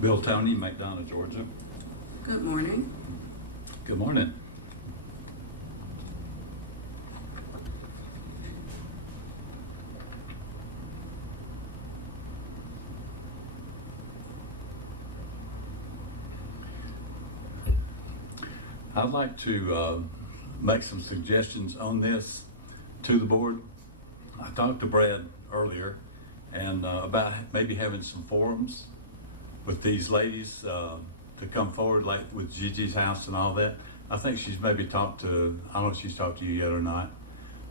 Bill Tony, McDonough, Georgia. Good morning. Good morning. I'd like to make some suggestions on this to the board. I talked to Brad earlier and about maybe having some forums with these ladies to come forward, like with Gigi's house and all that. I think she's maybe talked to, I don't know if she's talked to you yet or not,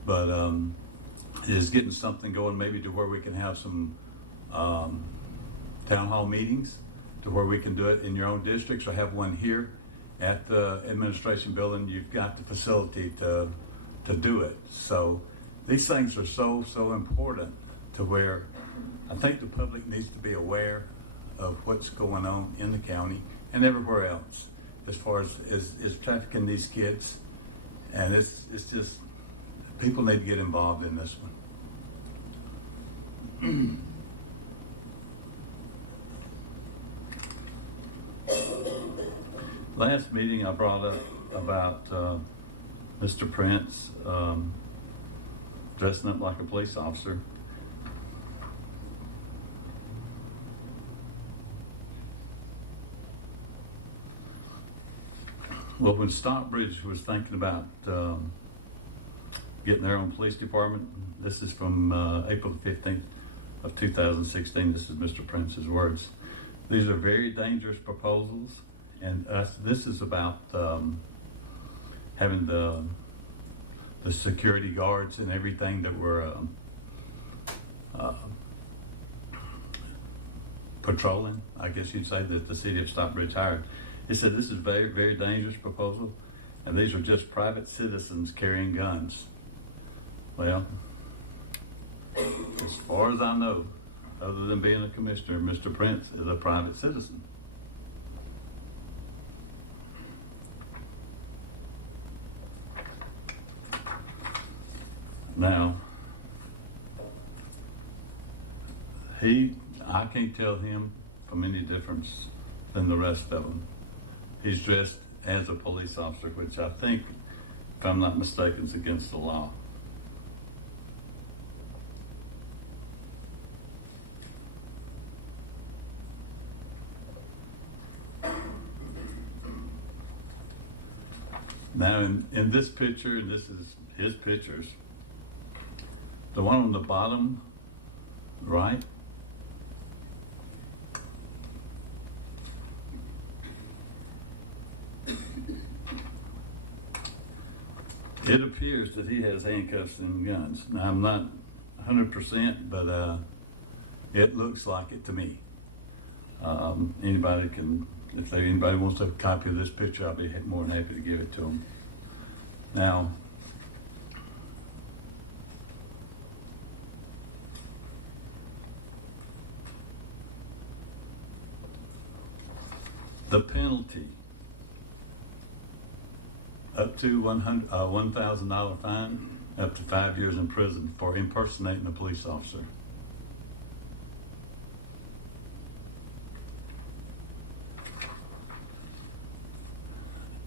but is getting something going maybe to where we can have some town hall meetings to where we can do it in your own districts, or have one here at the administration building. You've got the facility to do it. So these things are so important to where I think the public needs to be aware of what's going on in the county and everywhere else as far as trafficking these kids. And it's just, people need to get involved in this one. Last meeting I brought up about Mr. Prince dressing up like a police officer. Well, when Stockbridge was thinking about getting their own police department, this is from April 15th of 2016. This is Mr. Prince's words. These are very dangerous proposals, and this is about having the security guards and everything that were patrolling, I guess you'd say, that the city of Stockbridge hired. He said this is a very, very dangerous proposal, and these are just private citizens carrying guns. Well, as far as I know, other than being a commissioner, Mr. Prince is a private citizen. Now, I can't tell him from any difference than the rest of them. He's dressed as a police officer, which I think, if I'm not mistaken, is against the law. Now, in this picture, and this is his pictures, the one on the bottom right, it appears that he has handcuffs and guns. Now, I'm not 100%, but it looks like it to me. Anybody can, if anybody wants a copy of this picture, I'll be more than happy to give it to them. Now, the penalty, up to $1,000 fine, up to 5 years in prison for impersonating a police officer.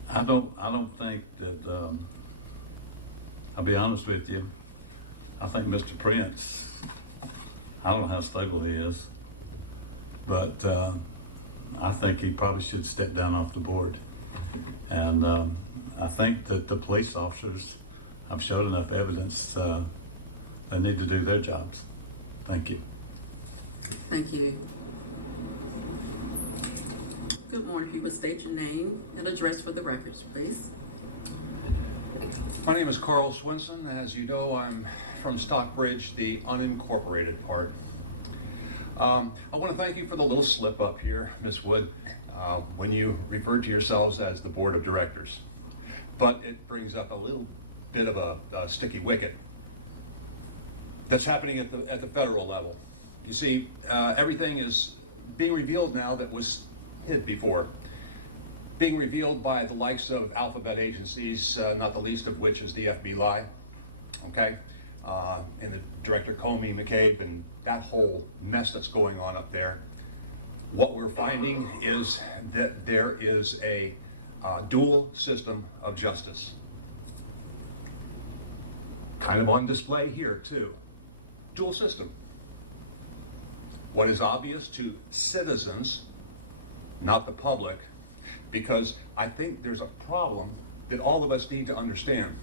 I don't think that, I'll be honest with you, I think Mr. Prince, I don't know how stable he is, but I think he probably should step down off the board. And I think that the police officers have showed enough evidence they need to do their jobs. Thank you. Thank you. Good morning. If you would state your name and address for the records, please. My name is Carl Swinson. As you know, I'm from Stockbridge, the unincorporated part. I want to thank you for the little slip up here, Ms. Wood, when you referred to yourselves as the Board of Directors. But it brings up a little bit of a sticky wicket that's happening at the federal level. You see, everything is being revealed now that was hid before. Being revealed by the likes of alphabet agencies, not the least of which is the FBI, okay? And the Director Comey, McCabe, and that whole mess that's going on up there. What we're finding is that there is a dual system of justice. Kind of on display here too. Dual system. What is obvious to citizens, not the public, because I think there's a problem that all of us need to understand.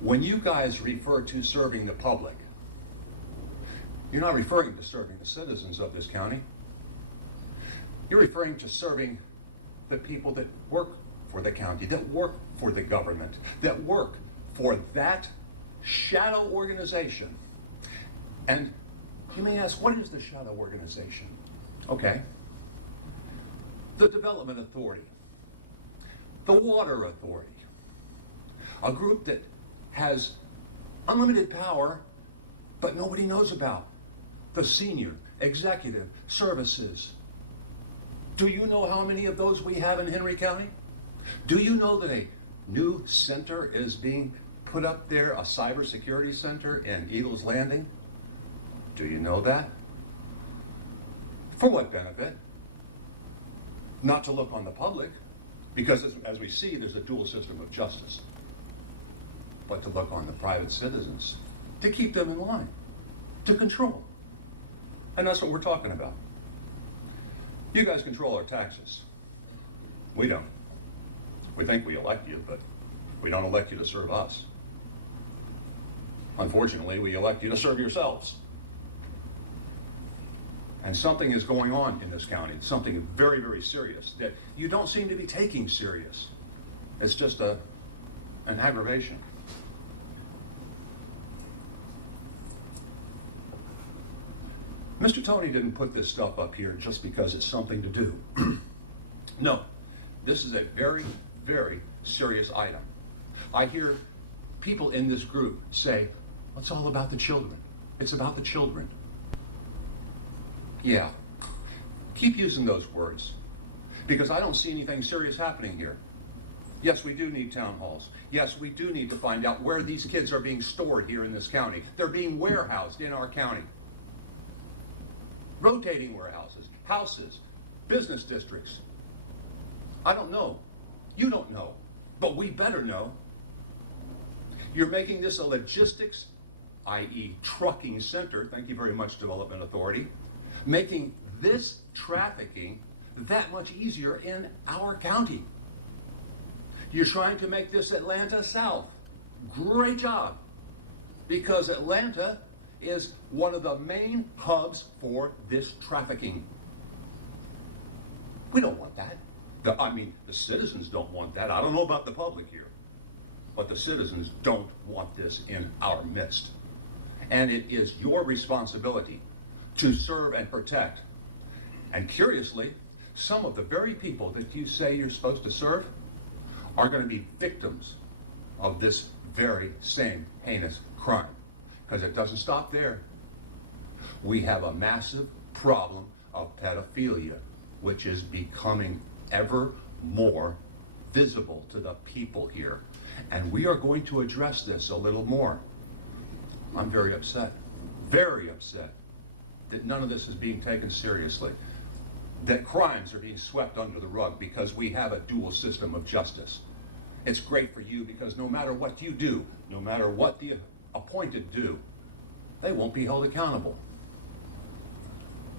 When you guys refer to serving the public, you're not referring to serving the citizens of this county. You're referring to serving the people that work for the county, that work for the government, that work for that shadow organization. And you may ask, what is the shadow organization? Okay. The Development Authority, the Water Authority, a group that has unlimited power, but nobody knows about. The Senior Executive Services. Do you know how many of those we have in Henry County? Do you know that a new center is being put up there, a cybersecurity center in Eagles Landing? Do you know that? For what benefit? Not to look on the public, because as we see, there's a dual system of justice, but to look on the private citizens, to keep them in line, to control. And that's what we're talking about. You guys control our taxes. We don't. We think we elect you, but we don't elect you to serve us. Unfortunately, we elect you to serve yourselves. And something is going on in this county, something very, very serious that you don't seem to be taking serious. It's just an aggravation. Mr. Tony didn't put this stuff up here just because it's something to do. No, this is a very, very serious item. I hear people in this group say, well, it's all about the children. It's about the children. Yeah, keep using those words, because I don't see anything serious happening here. Yes, we do need town halls. Yes, we do need to find out where these kids are being stored here in this county. They're being warehoused in our county. Rotating warehouses, houses, business districts. I don't know. You don't know. But we better know. You're making this a logistics, i.e. trucking center, thank you very much, Development Authority, making this trafficking that much easier in our county. You're trying to make this Atlanta South. Great job. Because Atlanta is one of the main hubs for this trafficking. We don't want that. The citizens don't want that. I don't know about the public here, but the citizens don't want this in our midst. And it is your responsibility to serve and protect. And curiously, some of the very people that you say you're supposed to serve are going to be victims of this very same heinous crime. Because it doesn't stop there. We have a massive problem of pedophilia, which is becoming ever more visible to the people here. And we are going to address this a little more. I'm very upset that none of this is being taken seriously, that crimes are being swept under the rug because we have a dual system of justice. It's great for you because no matter what you do, no matter what the appointed do, they won't be held accountable.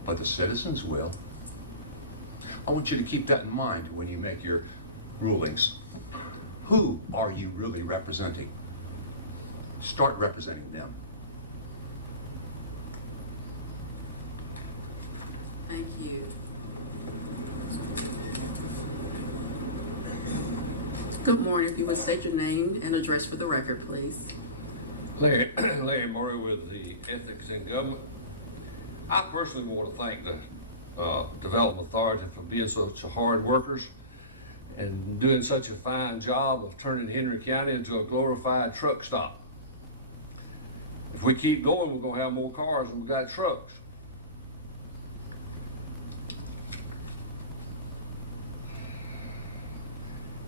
But the citizens will. I want you to keep that in mind when you make your rulings. Who are you really representing? Start representing them. Thank you. Good morning. If you would state your name and address for the record, please. Larry Murray with the Ethics in Government. I personally want to thank the Development Authority for being such hard workers and doing such a fine job of turning Henry County into a glorified truck stop. If we keep going, we're going to have more cars than we got trucks.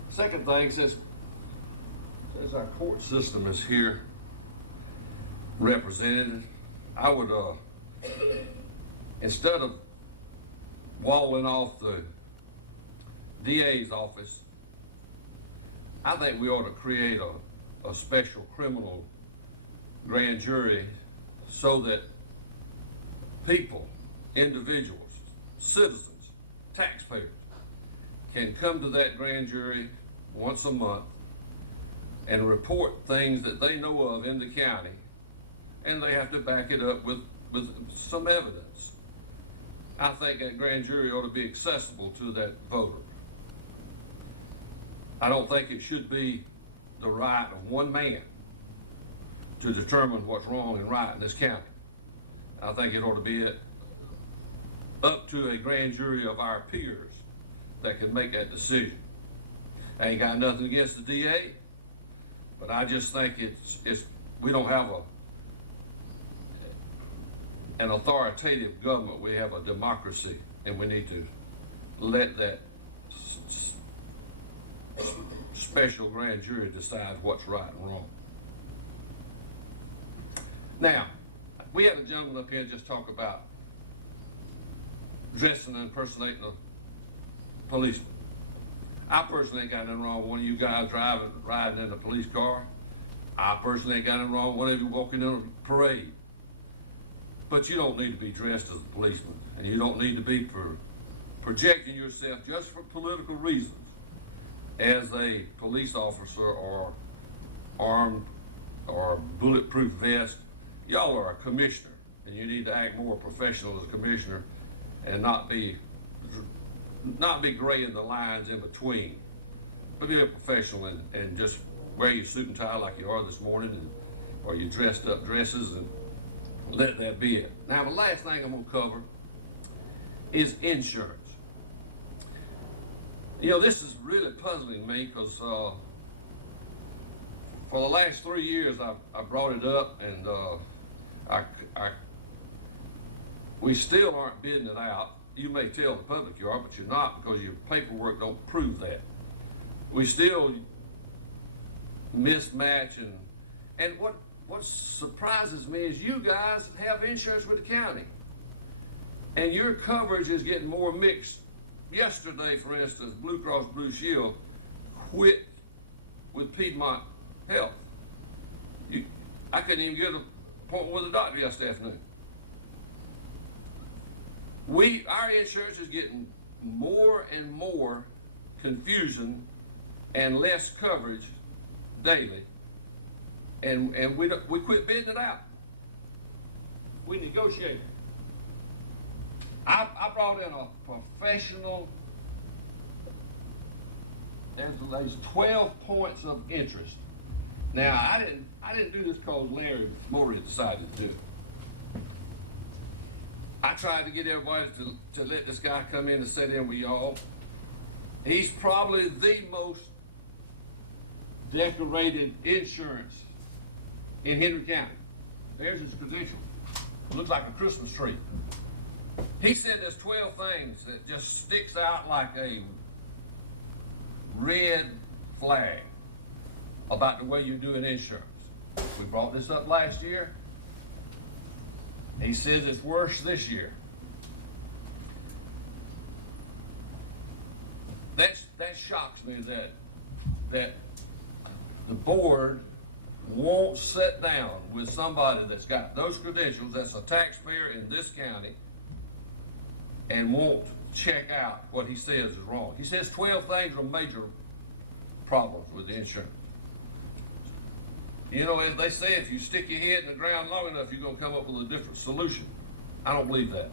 Second thing, says our court system is here represented, I would, instead of walling off the DA's office, I think we ought to create a special criminal grand jury so that people, individuals, citizens, taxpayers can come to that grand jury once a month and report things that they know of in the county, and they have to back it up with some evidence. I think that grand jury ought to be accessible to that voter. I don't think it should be the right of one man to determine what's wrong and right in this county. I think it ought to be up to a grand jury of our peers that can make that decision. I ain't got nothing against the DA, but I just think we don't have an authoritative government. We have a democracy, and we need to let that special grand jury decide what's right and wrong. Now, we had a gentleman up here just talk about dressing and impersonating a policeman. I personally ain't got nothing wrong with one of you guys riding in a police car. I personally ain't got nothing wrong with one of you walking in a parade. But you don't need to be dressed as a policeman, and you don't need to be projecting yourself just for political reasons as a police officer or armed or bulletproof vest. Y'all are a commissioner, and you need to act more professional as a commissioner and not be graying the lines in between, but be a professional and just wear your suit and tie like you are this morning, or your dressed up dresses, and let that be it. Now, the last thing I'm going to cover is insurance. You know, this is really puzzling me because for the last 3 years I brought it up, and we still aren't bidding it out. You may tell the public you are, but you're not, because your paperwork don't prove that. We still mismatch, and what surprises me is you guys have insurance with the county, and your coverage is getting more mixed. Yesterday, for instance, Blue Cross Blue Shield quit with Piedmont Health. I couldn't even get an appointment with a doctor yesterday afternoon. Our insurance is getting more and more confusion and less coverage daily, and we quit bidding it out. We negotiated. I brought in a professional. There's 12 points of interest. Now, I didn't do this because Larry Morey decided to do it. I tried to get everybody to let this guy come in and sit in with y'all. He's probably the most decorated insurance in Henry County. There's his credential. Looks like a Christmas tree. He said there's 12 things that just sticks out like a red flag about the way you do an insurance. We brought this up last year. He says it's worse this year. That shocks me that the board won't sit down with somebody that's got those credentials, that's a taxpayer in this county, and won't check out what he says is wrong. He says 12 things are major problems with the insurance. You know, as they say, if you stick your head in the ground long enough, you're going to come up with a different solution. I don't believe that.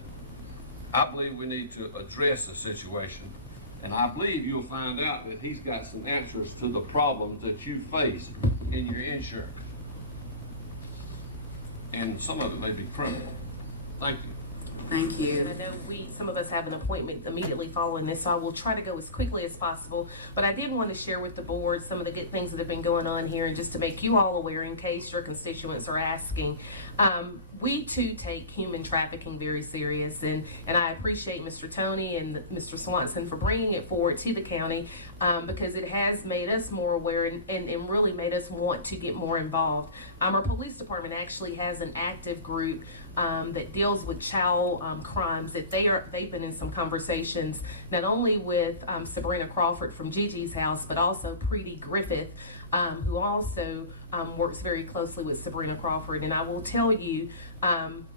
I believe we need to address the situation, and I believe you'll find out that he's got some answers to the problems that you face in your insurance. And some of it may be criminal. Thank you. Thank you. And I know some of us have an appointment immediately following this, so I will try to go as quickly as possible. But I did want to share with the board some of the good things that have been going on here, and just to make you all aware in case your constituents are asking. We too take human trafficking very serious, and I appreciate Mr. Tony and Mr. Swanson for bringing it forward to the county. because it has made us more aware and really made us want to get more involved. Our police department actually has an active group that deals with child crimes. That they've been in some conversations not only with Sabrina Crawford from Gigi's house, but also Preeti Griffith, who also works very closely with Sabrina Crawford. And I will tell you,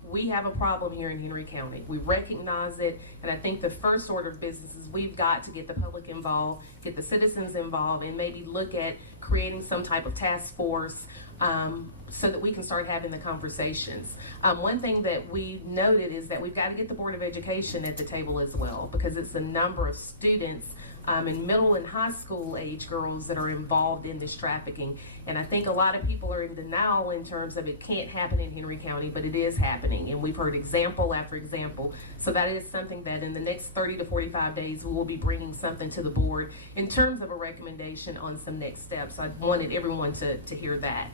we have a problem here in Henry County. We recognize it, and I think the first order of business is we've got to get the public involved, get the citizens involved, and maybe look at creating some type of task force so that we can start having the conversations. One thing that we noted is that we've got to get the Board of Education at the table as well, because it's a number of students in middle and high school age girls that are involved in this trafficking. And I think a lot of people are in denial in terms of it can't happen in Henry County, but it is happening. And we've heard example after example. So that is something that in the next 30 to 45 days, we will be bringing something to the board in terms of a recommendation on some next steps. I wanted everyone to hear that.